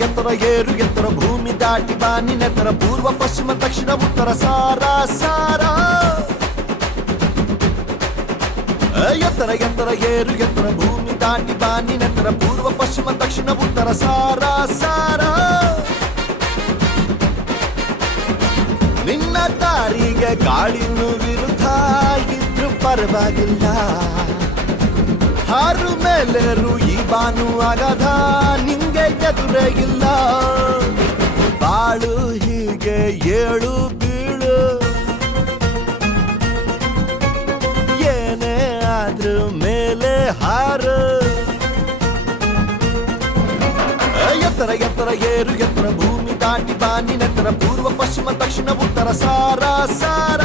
ಎತ್ತರ ಏರು ಎತ್ತರ ಭೂಮಿ ದಾಟಿ ಬಾನಿನೆತ್ತರ ಪೂರ್ವ ಪಶ್ಚಿಮ ದಕ್ಷಿಣ ಉತ್ತರ ಸಾರ ಸಾರ ಎತ್ತರ ಏರು ಎತ್ತರ ಭೂಮಿ ದಾಟಿ ಬಾನಿನೆತ್ತರ ಪೂರ್ವ ಪಶ್ಚಿಮ ದಕ್ಷಿಣ ಉತ್ತರ ಸಾರ ಸಾರ ನಿನ್ನ ದಾರಿಗೆ ಗಾಳಿನೂ ವಿರುದ್ಧ ಇದ್ರು ಪರವಾಗಿಲ್ಲ ಹಾರು ಮೇಲೇರು ಈ ಬಾನು ಆಗದ ನಿಂಗೆ ಎದುರೇ ಇಲ್ಲ ಬಾಳು ಹೀಗೆ ಏಳು ಬೀಳು ಏನೇ ಆದ್ರೂ ಮೇಲೆ ಹಾರು ಎತ್ತರ ಏರು ಎತ್ತರ ಭೂಮಿ ದಾಟಿ ಬಾನಿನೆತ್ತರ ಪೂರ್ವ ಪಶ್ಚಿಮ ದಕ್ಷಿಣ ಉತ್ತರ ಸಾರ ಸಾರ